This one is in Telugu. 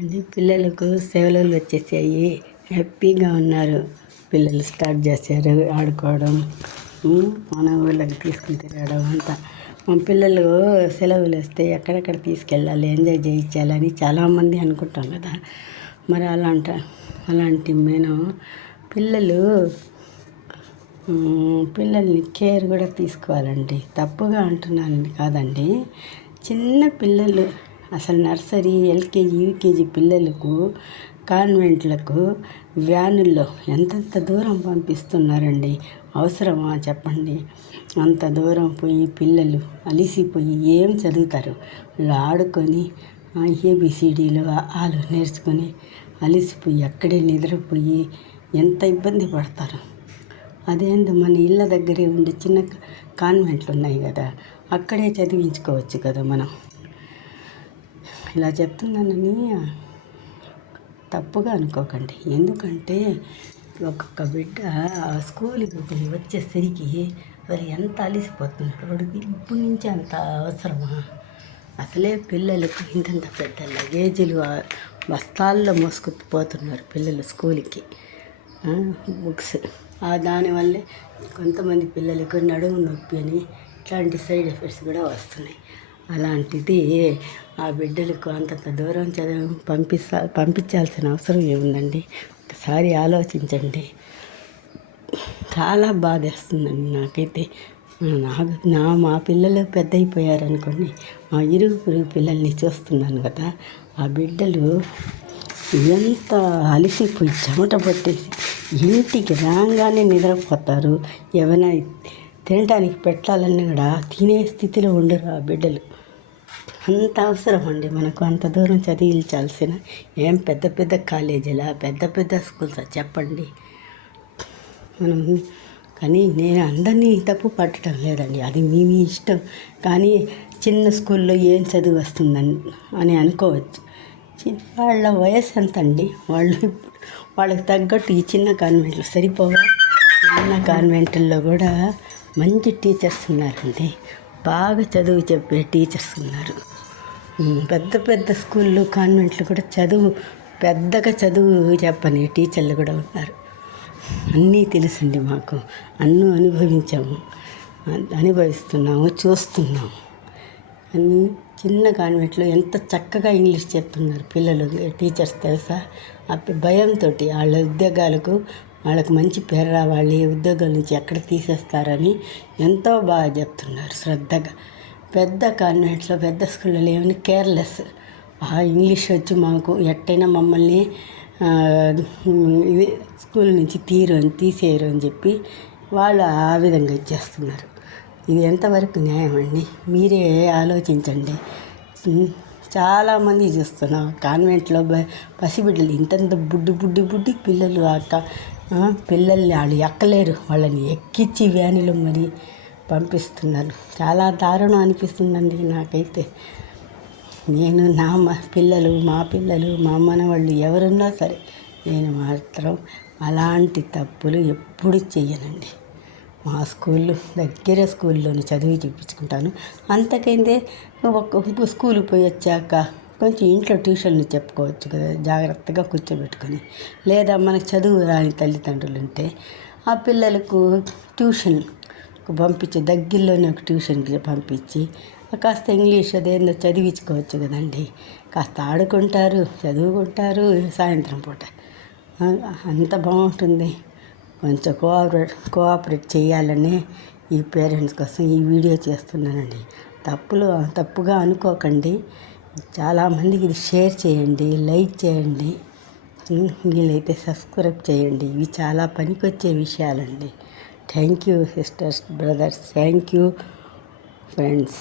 అంటే పిల్లలకు సెలవులు వచ్చేసాయి, హ్యాపీగా ఉన్నారు. పిల్లలు స్టార్ట్ చేశారు ఆడుకోవడం, మన ఊళ్ళకి తీసుకుని తిరగడం అంతా. మా పిల్లలు సెలవులు వస్తే ఎక్కడెక్కడ తీసుకెళ్ళాలి, ఎంజాయ్ చేయించాలని చాలామంది అనుకుంటాం కదా. మరి అలాంటి నేను పిల్లల్ని కేర్ కూడా తీసుకోవాలండి. తప్పుగా అంటున్నానండి కాదండి. చిన్న పిల్లలు అసలు నర్సరీ, ఎల్కేజీ, యూకేజీ పిల్లలకు కాన్వెంట్లకు వ్యానుల్లో ఎంతెంత దూరం పంపిస్తున్నారండి. అవసరమా చెప్పండి? అంత దూరం పోయి పిల్లలు అలిసిపోయి ఏం చదువుతారు? వాళ్ళు ఆడుకొని ఏబిసిడీలు ఆలు నేర్చుకొని అలిసిపోయి అక్కడే నిద్రపోయి ఎంత ఇబ్బంది పడతారు. అదేందో మన ఇళ్ళ దగ్గరే ఉండే చిన్న కాన్వెంట్లు ఉన్నాయి కదా, అక్కడే చదివించుకోవచ్చు కదా మనం. ఇలా చెప్తున్నానని తప్పుగా అనుకోకండి. ఎందుకంటే ఒక్కొక్క బిడ్డ స్కూల్కి పోయి వచ్చేసరికి మరి ఎంత అలిసిపోతున్నాడు. వాడికి ఇప్పటి నుంచి అంత అవసరమా? అసలే పిల్లలకు ఇంతంత పెద్ద లగేజీలు బస్తాల్లో మోసుకుపోతున్నారు పిల్లలు స్కూల్కి, బుక్స్. దానివల్లే కొంతమంది పిల్లలకు నడుము నొప్పి అని ఇట్లాంటి సైడ్ ఎఫెక్ట్స్ కూడా వస్తున్నాయి. అలాంటిది ఆ బిడ్డలకు అంతంత దూరం పంపించాల్సిన అవసరం ఏముందండి? ఒకసారి ఆలోచించండి. చాలా బాధేస్తుందండి నాకైతే. మా పిల్లలు పెద్ద అయిపోయారనుకోండి, మా ఇరుగు పొరుగు పిల్లల్ని చూస్తున్నాను కదా, ఆ బిడ్డలు ఎంత అలిసిపోయి చెమట పట్టేసి ఇంటికి రాగానే నిద్రపోతారు. ఏమైనా తినడానికి పెట్టాలన్నా కూడా తినే స్థితిలో ఉండరు ఆ బిడ్డలు. అంత అవసరం అండి మనకు అంత దూరం చదివించాల్సిన? ఏం పెద్ద పెద్ద కాలేజీలా, పెద్ద పెద్ద స్కూల్సా చెప్పండి? కానీ నేను అందరినీ తప్పు పట్టడం లేదండి, అది మీ ఇష్టం. కానీ చిన్న స్కూల్లో ఏం చదువు వస్తుందని అని అనుకోవచ్చు. వాళ్ళ వయసు ఎంత అండి? వాళ్ళకి తగ్గట్టు ఈ చిన్న కాన్వెంట్లు సరిపోవా? చిన్న కాన్వెంట్లో కూడా మంచి టీచర్స్ ఉన్నారండి, బాగా చదువు చెప్పే టీచర్స్ ఉన్నారు. పెద్ద పెద్ద స్కూళ్ళు, కాన్వెంట్లు కూడా పెద్దగా చదువు చెప్పని టీచర్లు కూడా ఉన్నారు. అన్నీ తెలుసండి మాకు, అన్నీ అనుభవిస్తున్నాము, చూస్తున్నాము. అన్నీ చిన్న కాన్వెంట్లో ఎంత చక్కగా ఇంగ్లీష్ చెప్తున్నారు పిల్లలు, టీచర్స్ తెలుసా? ఆ భయంతో వాళ్ళ ఉద్యోగాలకు వాళ్ళకు మంచి పేరు రావాలి, ఉద్యోగాల నుంచి ఎక్కడ తీసేస్తారని ఎంతో బాగా చెప్తున్నారు శ్రద్ధగా. పెద్ద కాన్వెంట్లో, పెద్ద స్కూళ్ళలో ఏమైనా కేర్లెస్, ఇంగ్లీష్ వచ్చి మాకు ఎట్టయినా మమ్మల్ని స్కూల్ నుంచి తీసేయరు అని చెప్పి వాళ్ళు ఆ విధంగా ఇచ్చేస్తున్నారు. ఇది ఎంతవరకు న్యాయం అండి? మీరే ఆలోచించండి. చాలామంది చూస్తున్నాం కాన్వెంట్లో పసిబిడ్డలు ఇంతంత బుడ్డి పిల్లలు, పిల్లల్ని వాళ్ళు ఎక్కలేరు, వాళ్ళని ఎక్కించి వ్యానులో మరి పంపిస్తున్నారు. చాలా దారుణం అనిపిస్తుందండి నాకైతే. నేను మా పిల్లలు, మా మనవాళ్ళు ఎవరున్నా సరే నేను మాత్రం అలాంటి తప్పులు ఎప్పుడు చెయ్యనండి. మా దగ్గర స్కూల్లోనే చదివి చూపించుకుంటాను. అంతకైతే స్కూల్కి పోయి వచ్చాక కొంచెం ఇంట్లో ట్యూషన్లు చెప్పుకోవచ్చు కదా, జాగ్రత్తగా కూర్చోబెట్టుకొని. లేదా మనకు చదువు రాని తల్లిదండ్రులు ఉంటే ఆ పిల్లలకు ట్యూషన్ దగ్గరలోనే ఒక ట్యూషన్కి పంపించి కాస్త ఇంగ్లీష్ అదేందో చదివించుకోవచ్చు కదండి. కాస్త ఆడుకుంటారు, చదువుకుంటారు, సాయంత్రం పూట అంత బాగుంటుంది. కొంచెం కోఆపరేట్ చేయాలని ఈ పేరెంట్స్ కోసం ఈ వీడియో చేస్తున్నానండి. తప్పుగా అనుకోకండి. చాలామందికి ఇది షేర్ చేయండి, లైక్ చేయండి, వీలైతే సబ్స్క్రైబ్ చేయండి. ఇవి చాలా పనికొచ్చే విషయాలండి. Thank you sisters, brothers, thank you friends.